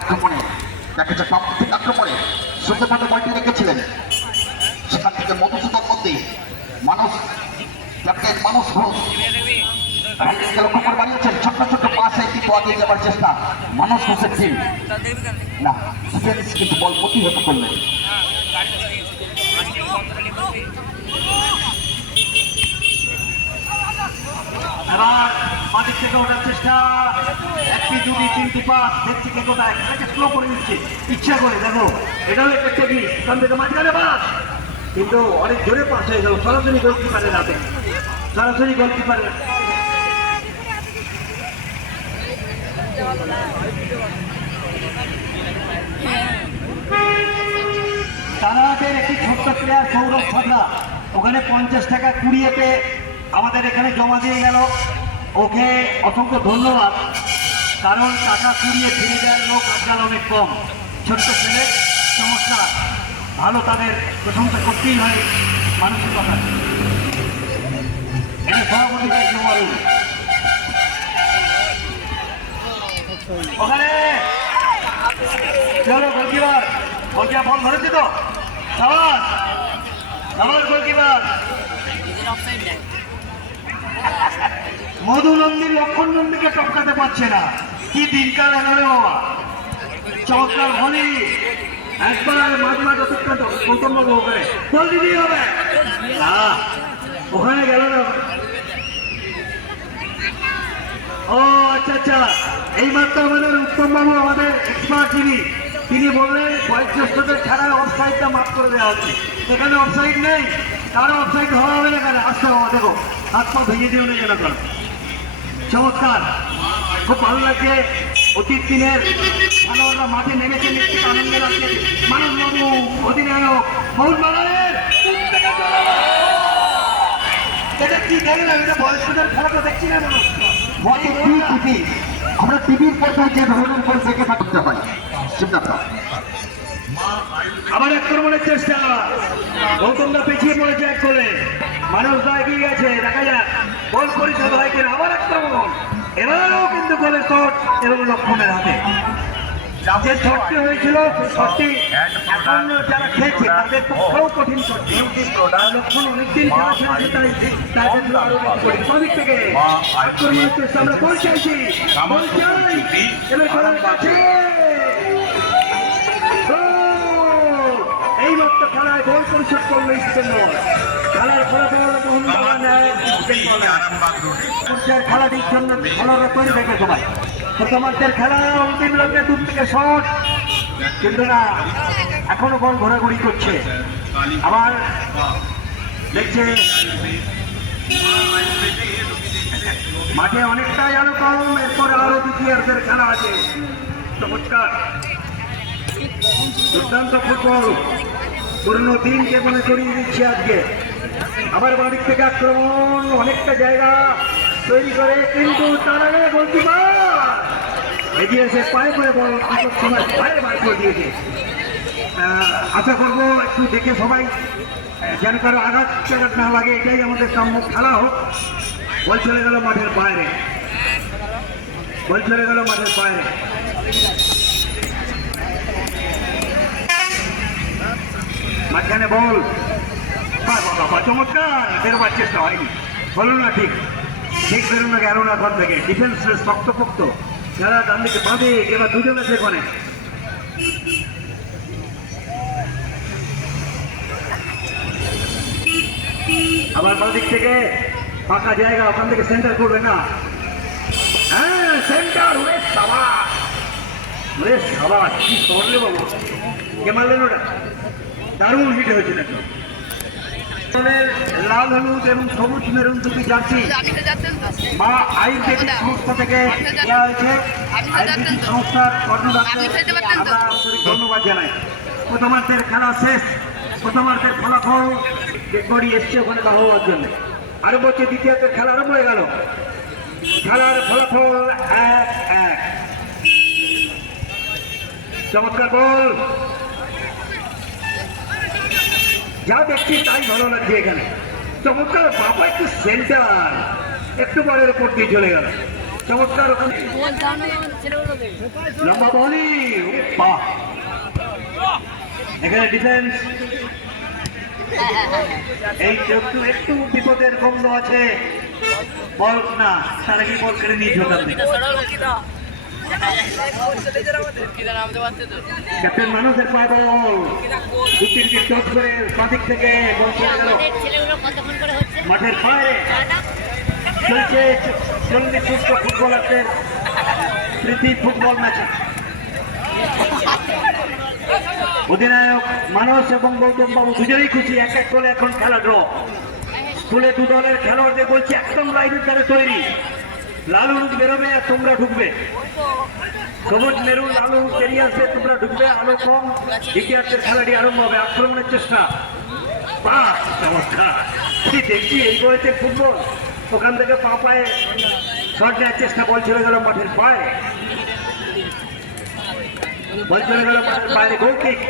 আক্রমণে দেখা যায় প্রান্তিক আক্রমণে সুন্দরভাবে বলটি রেখেছিলেন। সেখান থেকে মধুসূদন মধ্যে মানুষ ক্যাপ্টেন মানুষ ঘোষ লক্ষ্য করে বানিয়েছেন। ছোট্ট ছোট্ট পাশে কিন্তু আগে যাবার চেষ্টা মানুষ ঘোষের টিম না, ডিফেন্স কিন্তু বল প্রতিহত করলেন। এবার মাটির থেকে ওঠার চেষ্টা, একটি দুটি তিনটি পাস, দেখছি কে কোথায় খেলাকে স্লো করে দিচ্ছে ইচ্ছা করে। দেখো এটাও একটা টেকনিক, এখান থেকে মাঝখানে পাস, কিন্তু অনেক জোরে পাস হয়ে গেল, সরাসরি গোলকিপারের হাতে, সরাসরি গোলকিপারের। তারাদের একটি ছোট্ট প্লেয়ার সৌরভ সাদা ওখানে 50 টাকা কুড়িয়েতে আমাদের এখানে জমা দিয়ে গেল। ওকে অসংখ্য ধন্যবাদ, কারণ টাকা কুড়িয়ে ফিরে দেওয়ার লোক আজকাল অনেক কম। ছোট্ট ছেলে, চমৎকার, ভালো, তাদের প্রশংসা করতেই হয় মানুষের কথা। এটা সভাপতি জমারু ওখানে চলো গোলকিপার, গোলকিপার বল ধরেছে তো, সাবাস সাবাস গোলকিপার। মধু নন্দী লক্ষণ নন্দীকে টপকাতে পারছে না, কি দিনকাল এলো বাবা। চমৎকার হলি একবার মাঝ মাঠ অতিক্রান্ত গৌতম বাবু ওখানে বল দিতেই হবে না, ওখানে গেল না। ও আচ্ছা আচ্ছা, এই মাত্র আমাদের উত্তম বাবু, আমাদের এক্সপার্ট তিনি বললেন বয়োজ্যেষ্ঠদের খেলায় অফসাইডটা মাফ করে দেওয়া হচ্ছে। সেখানে অফসাইড নেই, কারো অফসাইড হওয়া হবে না। কেন আসতে হবে, দেখো হাত পা ভেঙে দিও না কেন করো। চমৎকার, খুব ভালো লাগছে। অতীত দিনের খেলোয়াড়রা মাঠে নেমেছে, নিশ্চিত আনন্দ লাগছে। মানব বাবু অধিনায়ক মোহন বাগানের এটা কি দেখলাম, এটা বয়স্কদের খেলা তো দেখছি না আমরা টিভির পর্দায় যে ধরনের বল থেকে থাকতে হয়। আবার আক্রমণের চেষ্টা, গৌতমদা পিছিয়ে পড়েছে এক করে, মানুষ দা এগিয়ে গেছে, দেখা যাক বল পরিশোধ হয় কিনা। আবার আক্রমণ, এবারেও কিন্তু গোলের শট এবং লক্ষণের হাতে। যে শটটি হয়েছিল সেই শটটি এখন যারা খেলছে তাদের পক্ষেও কঠিন শটটি। লক্ষণ অনেকদিন খেলা খেলছে, তাই তাদের আরো বেশি কঠিন। সদিক থেকে আক্রমণের চেষ্টা, আমরা বল চাইছি, বল চাই, এবার খেলার কাছে এই মাত্র খেলায় গোল পরিশোধ করলো ইস্টেন বল। খেলার ফলাফল খেলাটির জন্য খেলোয়াড়রা তৈরি থাকে সবাই। প্রথমার্ধের খেলা অন্তিম লগ্নে দূর থেকে শট, কিন্তু না, এখনো বল ঘোরাঘুরি করছে। আবার দেখছে মাঠে অনেকটাই আরো কম, এরপরে আরো দ্বিতীয়ার্ধের খেলা আছে। চমৎকার, দুর্দান্ত ফুটবল, পুরনো দিনকে মনে করিয়ে দিচ্ছে আজকে। আবার বাড়ির থেকে আক্রমণ, অনেকটা জায়গা তৈরি করে, কিন্তু তার আগে গোলকিপার এগিয়ে এসে পায়ে করে বল সময় পায়ে বার করে দিয়েছে। আশা করবো একটু দেখে সবাই যেন কারো আঘাত না লাগে, এটাই আমাদের কাম্য। খেলা হোক। বল চলে গেল মাঠের বাইরে, বল চলে গেল মাঠের বাইরে। মাঝখানে বল, চমৎকার, বেরোবার চেষ্টা হয়নি, হলো না, ঠিক ঠিক বেরোনো গেল না ঘর থেকে। ডিফেন্স শক্তপোক্ত, যারা ডান দিকে বাঁধে, এবার দুজন আছে এখানে। আবার বাঁ দিক থেকে ফাঁকা জায়গা, ওখান থেকে সেন্টার করবে না। হ্যাঁ সেন্টার, কি করলে বাবু, কে মারলেন ওটা, দারুণ হিট হয়েছিল একদম। লাল হলুদ এবং সবুজ মেরুন দুটি জার্সি মা আয়ুর্বেদিক সংস্থা থেকে দেওয়া হয়েছে। আয়ুর্বেদিক সংস্থার কর্মকর্তাদের আমরা আন্তরিক ধন্যবাদ জানাই। প্রথমার্ধের খেলা শেষ, প্রথমার্ধের ফলাফল ডেকবডি এসছে ওখানে হওয়ার জন্য। আরো বলছে দ্বিতীয়ার্ধের খেলা আরম্ভ হয়ে গেল। খেলার ফলাফল 1-1। চমৎকার বল, যা দেখছি তাই ভালো লাগছে এখানে। চমৎকার, বাবা একটু সেন্টার, একটু বলের উপর দিয়ে চলে গেল। চমৎকার ওখানে বল দাও না ছেলেগুলোকে। লম্বা বলি, বাহ! এখানে ডিফেন্স, এই একটু একটু বিপদের গন্ধ আছে। বল না, তার আগে বল কেড়ে নিয়ে ঢোকার নেই। ক্যাপ্টেন মানুষের পায় বল, দু তিনটি চোট করে বাদিক থেকে বল চলে গেল আমাদের ছেলেগুলো কতক্ষণ করে হচ্ছে? মাঠের বাইরে। চলছে 40 সুস্থ ফুটবলারদের প্রীতি ফুটবল ম্যাচ। অধিনায়ক মানস এবং গৌতম বাবু দুজনেই খুশি, এক এক করে এখন খেলা ড্র। স্কুলে দু দলের খেলোয়াড়দের বলছে একদম লাইনের ধারে তৈরি, লালু বেরোবে আর তোমরা ঢুকবে। সবুজ মেরু লালু বেরিয়ে আসবে, তোমরা ঢুকবে। আলো কম, দ্বিতীয়ার্ধের খেলাটি আরম্ভ হবে। আক্রমণের চেষ্টা, বাহ চমৎকার! কি দেখছি এই বয়সে ফুটবল। ওখান থেকে পা পায়ে শট নেওয়ার চেষ্টা, বল চলে গেল মাঠের বাইরে, বল চলে গেল মাঠের বাইরে। গোল কিক।